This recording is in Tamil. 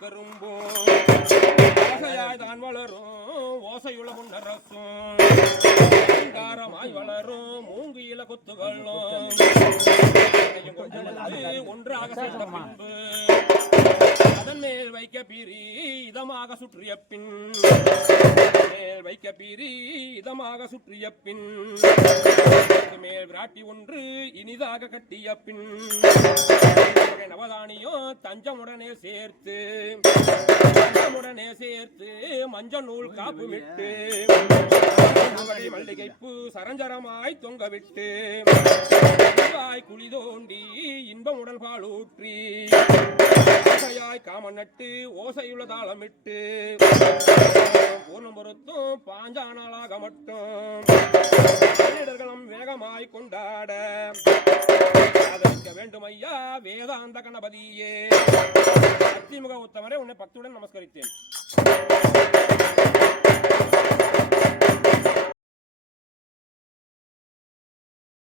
கரும்பும் ஆசையாய் தான் வளரும் ஓசையுள்ள முன்னரசும் தாரமாய் வளரும் மூங்கு இல கொத்துகளும் ஒன்றாக சேர்ந்த பின்பு அதன் மேல் வைக்க பீரி இதமாக சுற்றிய பின் மேல் வைக்க பீரி இதமாக சுற்றிய பின் மேல் விராட்டி ஒன்று இனிதாக கட்டிய பின் நவதானியம் தஞ்சமுடனே சேர்த்து மஞ்சள் நூல் காப்பு விட்டு மல்லிகைப்பூ சரஞ்சரமாய் தொங்க விட்டு குழி தோண்டி இன்பமுடன் பாலூற்றி ஆசையாய் காமன் நட்டு ஓசையுள்ள தாளமிட்டு பூர்ணம் பொருத்தும் பாஞ்சானாளாக மட்டும் மனிதர்களும் வேகமாய் கொண்டாட அதற்க வேண்டும் ஐயா வேதாந்த கணபதியே அத்திமுக உத்தமரே உன்னை பக்தியுடன் நமஸ்கரித்தேன்.